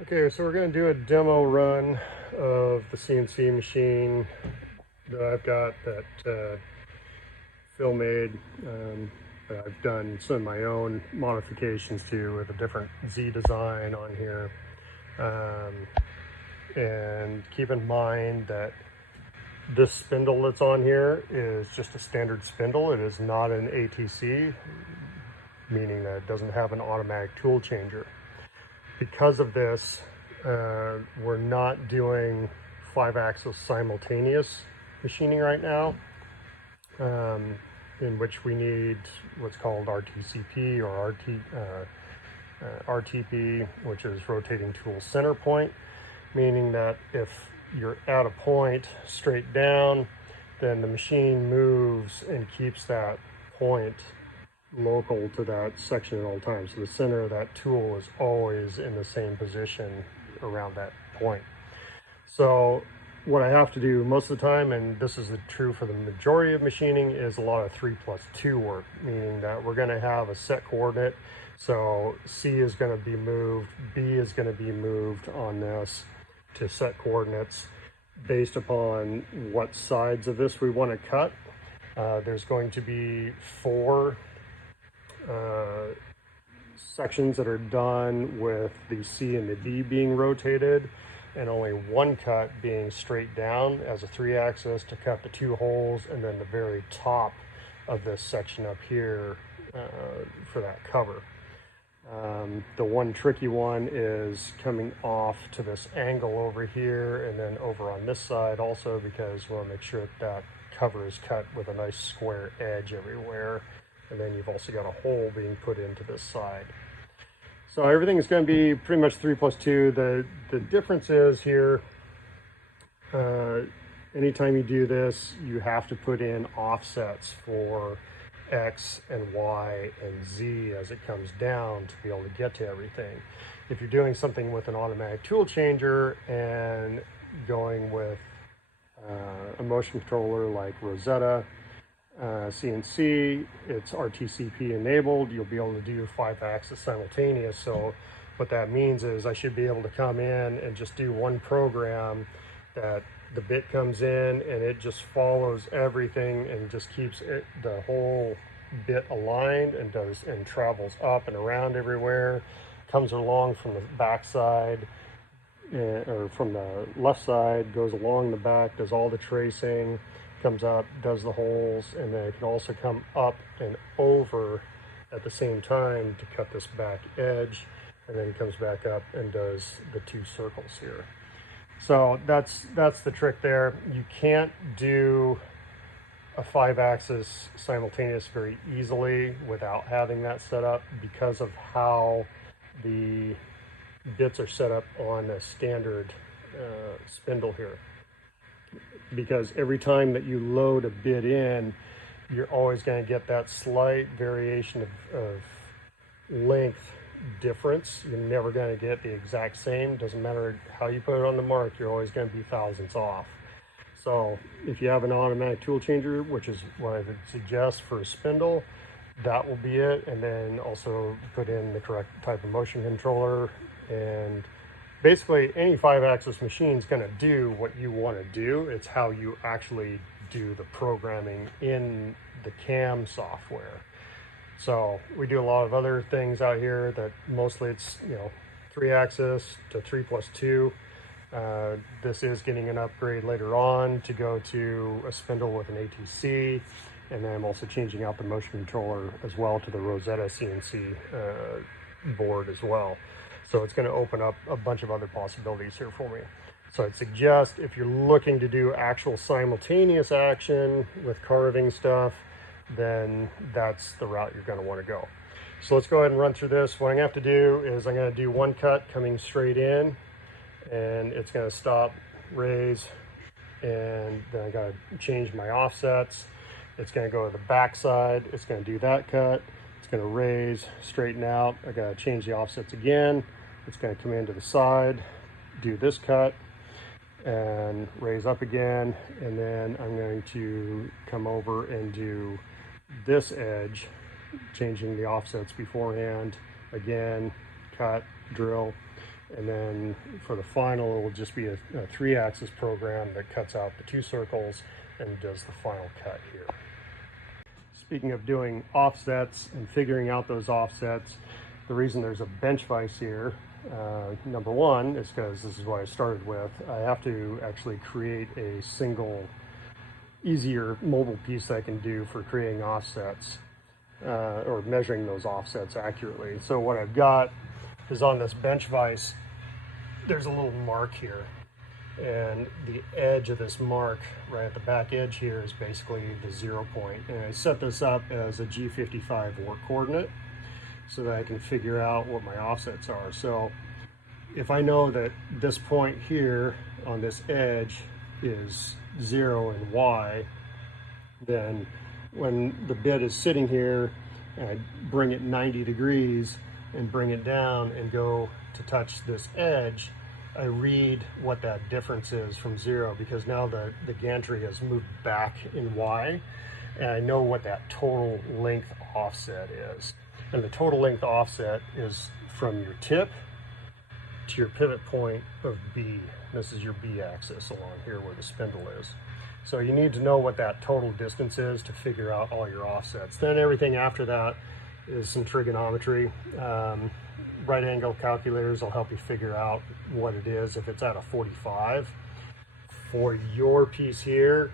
Okay, so we're going to do a demo run of the CNC machine that I've got that Phil made. That I've done some of my own modifications to with a different Z design on here. And keep in mind that this spindle that's on here is just a standard spindle. It is not an ATC, meaning that it doesn't have an automatic tool changer. Because of this, we're not doing 5-axis simultaneous machining right now, in which we need what's called RTCP or RTP, which is rotating tool center point, meaning that if you're at a point straight down, then the machine moves and keeps that point local to that section at all times. So the center of that tool is always in the same position around that point. So what I have to do most of the time, and this is true for the majority of machining, is a lot of 3+2 work, meaning that we're going to have a set coordinate. So C is going to be moved, B is going to be moved on this to set coordinates based upon what sides of this we want to cut. There's going to be 4 sections that are done with the C and the D being rotated, and only 1 cut being straight down as a 3-axis to cut the 2 holes, and then the very top of this section up here for that cover. The one tricky one is coming off to this angle over here and then over on this side also, because we want to make sure that cover is cut with a nice square edge everywhere. And then you've also got a hole being put into this side. So everything is going to be pretty much 3+2. The difference is here, anytime you do this, you have to put in offsets for X and Y and Z as it comes down to be able to get to everything. If you're doing something with an automatic tool changer and going with a motion controller like Rosetta, CNC, it's RTCP enabled, you'll be able to do 5-axis simultaneous. So what that means is I should be able to come in and just do one program that the bit comes in and it just follows everything and just keeps the whole bit aligned and travels up and around everywhere, comes along from the back side or from the left side, goes along the back, does all the tracing, comes up, does the holes, and then it can also come up and over at the same time to cut this back edge, and then comes back up and does the 2 circles here. So that's the trick there. You can't do a 5-axis simultaneous very easily without having that set up because of how the bits are set up on a standard spindle here. Because every time that you load a bit in, you're always going to get that slight variation of length difference. You're never going to get the exact same. Doesn't matter how you put it on the mark, you're always going to be thousandths off. So if you have an automatic tool changer, which is what I would suggest for a spindle, that will be it. And then also put in the correct type of motion controller, and basically any 5-axis machine is going to do what you want to do. It's how you actually do the programming in the CAM software. So we do a lot of other things out here that mostly it's 3-axis to 3+2. This is getting an upgrade later on to go to a spindle with an ATC, and then I'm also changing out the motion controller as well to the Rosetta CNC board as well. So it's going to open up a bunch of other possibilities here for me. So I'd suggest if you're looking to do actual simultaneous action with carving stuff, then that's the route you're going to want to go. So let's go ahead and run through this. What I'm going to have to do is I'm going to do 1 cut coming straight in, and it's going to stop, raise, and then I got to change my offsets. It's going to go to the back side. It's going to do that cut. It's going to raise, straighten out. I got to change the offsets again. It's going to come into the side, do this cut, and raise up again. And then I'm going to come over and do this edge, changing the offsets beforehand. Again, cut, drill, And then for the final, it will just be a 3-axis program that cuts out the 2 circles and does the final cut here. Speaking of doing offsets and figuring out those offsets, the reason there's a bench vise here, number one, is because this is what I started with. I have to actually create a single, easier mobile piece that I can do for creating offsets or measuring those offsets accurately. So what I've got is on this bench vise, there's a little mark here. And the edge of this mark right at the back edge here is basically the 0 point. And I set this up as a G55 work coordinate so that I can figure out what my offsets are. So if I know that this point here on this edge is 0 and Y, then when the bit is sitting here and I bring it 90 degrees and bring it down and go to touch this edge, I read what that difference is from 0, because now the gantry has moved back in Y, and I know what that total length offset is. And the total length offset is from your tip to your pivot point of B. This is your B axis along here where the spindle is. So you need to know what that total distance is to figure out all your offsets. Then everything after that is some trigonometry. Right angle calculators will help you figure out what it is. If it's at a 45 for your piece here,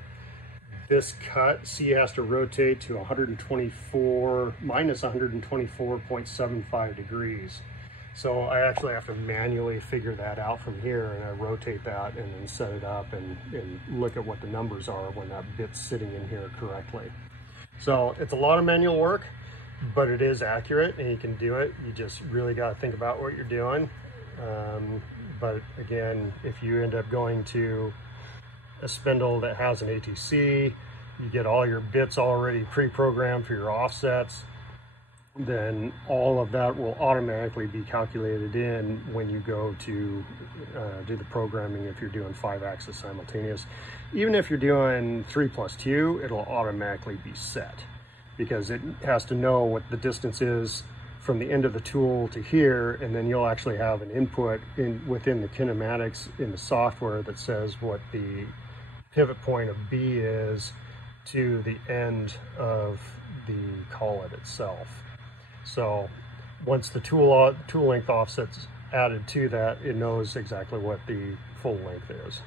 this cut, C has to rotate to 124 minus 124.75 degrees. So I actually have to manually figure that out from here, and I rotate that and then set it up and look at what the numbers are when that bit's sitting in here correctly. So it's a lot of manual work, but it is accurate and you can do it. You just really got to think about what you're doing. But again, if you end up going to a spindle that has an ATC, you get all your bits already pre-programmed for your offsets, then all of that will automatically be calculated in when you go to do the programming. If you're doing 5-axis simultaneous, even if you're doing 3+2, it'll automatically be set, because it has to know what the distance is from the end of the tool to here, and then you'll actually have an input within the kinematics in the software that says what the pivot point of B is to the end of the collet itself. So once the tool length offset's added to that, it knows exactly what the full length is.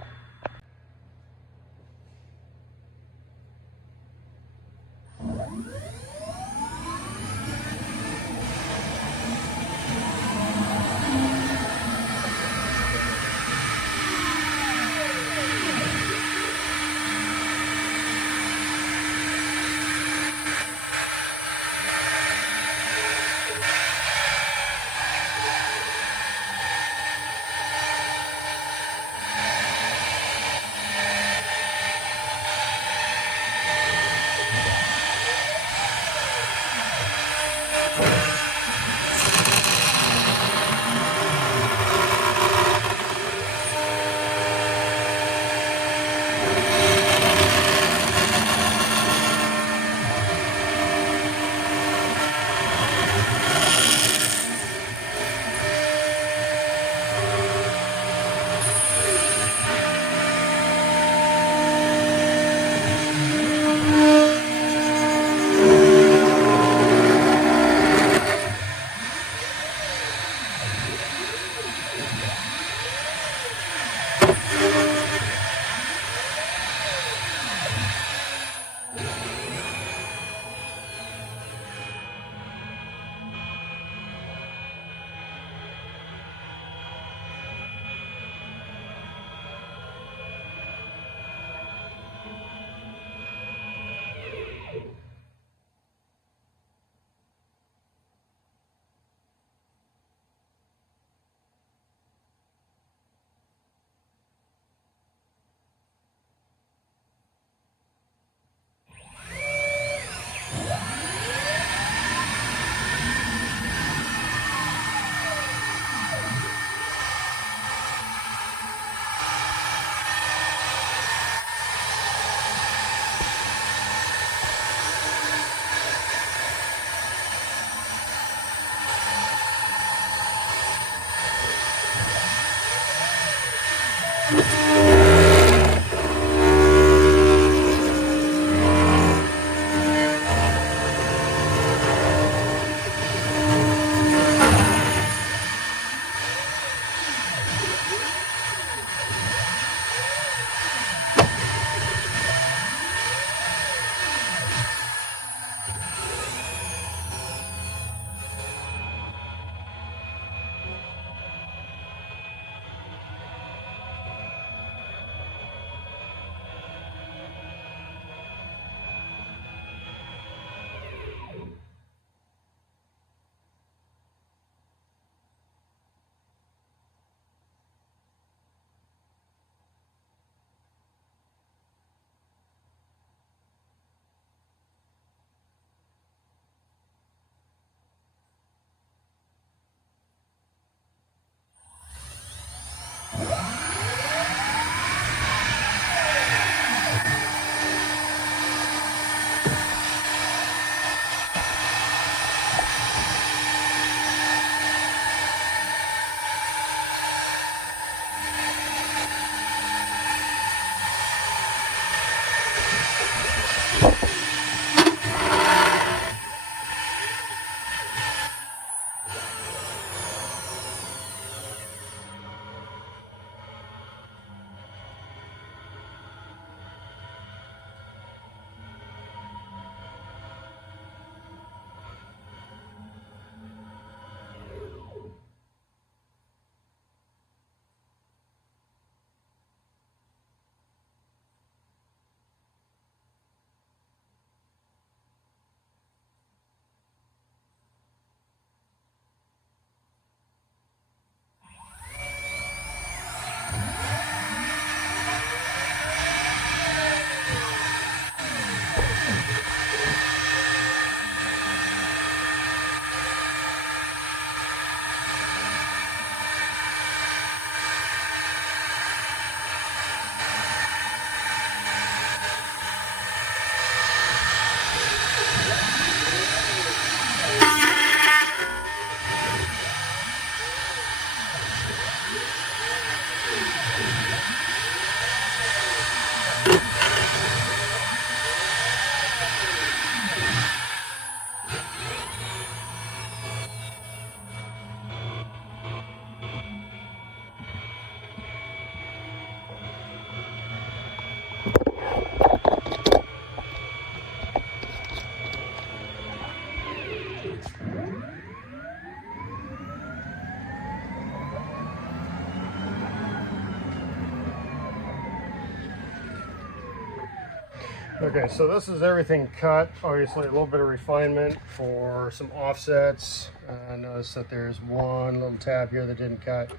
Okay, so this is everything cut. Obviously a little bit of refinement for some offsets. Notice that there's one little tab here that didn't cut.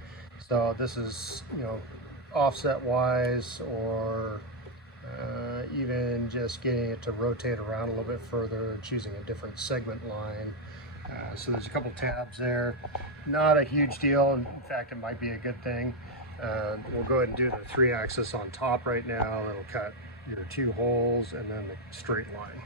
So this is, you know, offset wise, or even just getting it to rotate around a little bit further, choosing a different segment line. So there's a couple tabs there. Not a huge deal. In fact, it might be a good thing. We'll go ahead and do the 3-axis on top right now. It'll cut your 2 holes and then the straight line.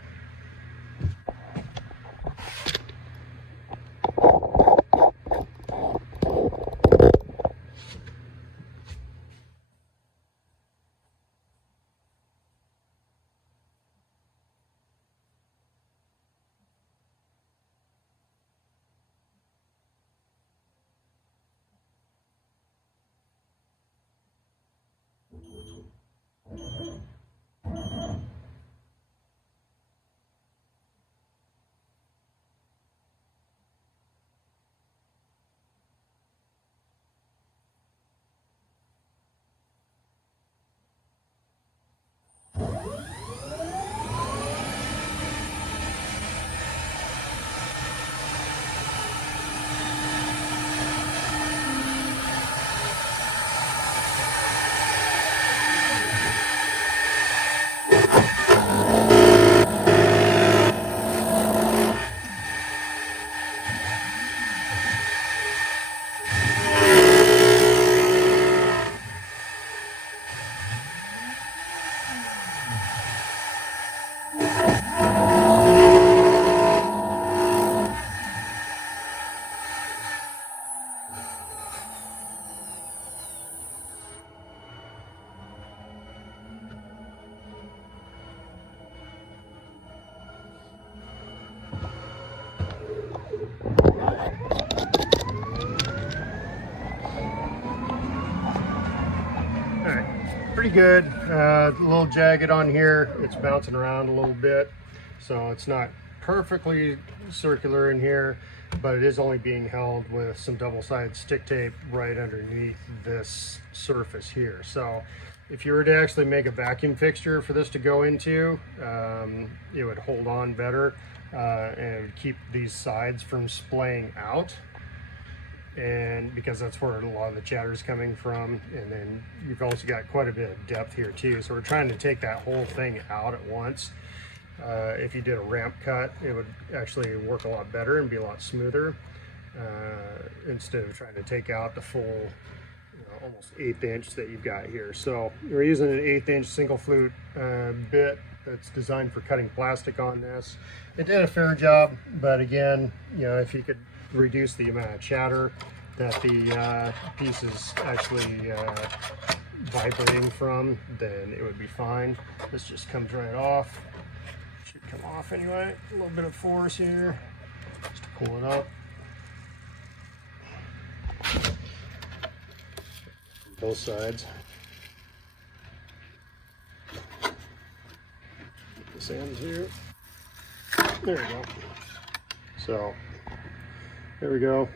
pretty good. A little jagged on here. It's bouncing around a little bit, so it's not perfectly circular in here, but it is only being held with some double-sided stick tape right underneath this surface here. So if you were to actually make a vacuum fixture for this to go into, it would hold on better, and it would keep these sides from splaying out, and because that's where a lot of the chatter is coming from. And then you've also got quite a bit of depth here too, so we're trying to take that whole thing out at once. If you did a ramp cut, it would actually work a lot better and be a lot smoother, instead of trying to take out the full, almost 1/8 inch that you've got here. So we're using an 1/8 inch single flute bit that's designed for cutting plastic on this. It did a fair job, but again, if you could reduce the amount of chatter that the piece is actually vibrating from, then it would be fine. This just comes right off. Should come off anyway. A little bit of force here just to pull it up. Both sides. Get this end here. There we go. So there we go.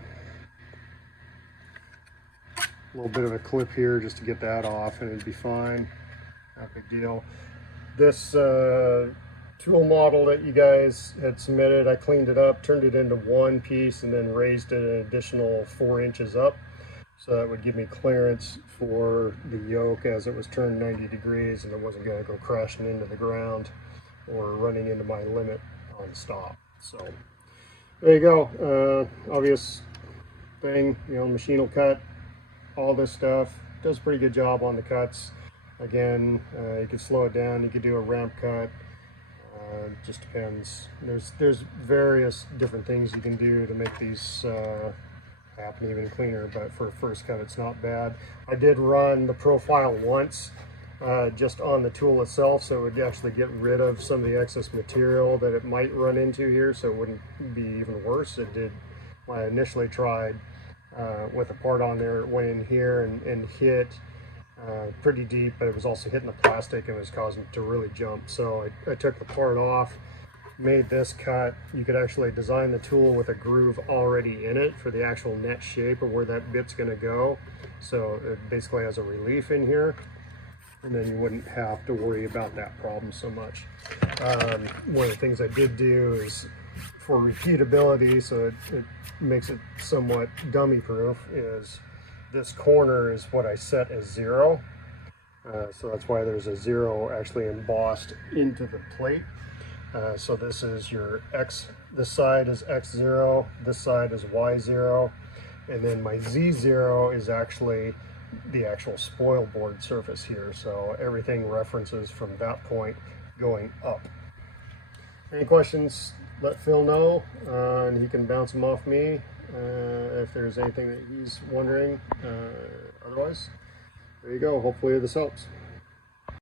A little bit of a clip here just to get that off, and it'd be fine. Not a big deal. This tool model that you guys had submitted, I cleaned it up, turned it into one piece, and then raised it an additional 4 inches up. So that would give me clearance for the yoke as it was turned 90 degrees, and it wasn't going to go crashing into the ground or running into my limit on stop. So there you go. Obvious thing, machine will cut all this stuff. Does a pretty good job on the cuts. Again, you could slow it down, you could do a ramp cut. Just depends. There's various different things you can do to make these happen even cleaner, but for a first cut it's not bad. I did run the profile once just on the tool itself, so it would actually get rid of some of the excess material that it might run into here, so it wouldn't be even worse. It did. When I initially tried with a part on there, it went in here and hit pretty deep, but it was also hitting the plastic and was causing it to really jump. So I took the part off, made this cut. You could actually design the tool with a groove already in it for the actual net shape of where that bit's going to go. So it basically has a relief in here, and then you wouldn't have to worry about that problem so much. One of the things I did do is, for repeatability, so it makes it somewhat dummy proof, is this corner is what I set as 0. So that's why there's a 0 actually embossed into the plate. So this is your X, this side is X0, this side is Y0, and then my Z0 is actually the actual spoil board surface here. So everything references from that point going up. Any questions, let Phil know, and he can bounce them off me if there's anything that he's wondering. Otherwise, there you go. Hopefully this helps.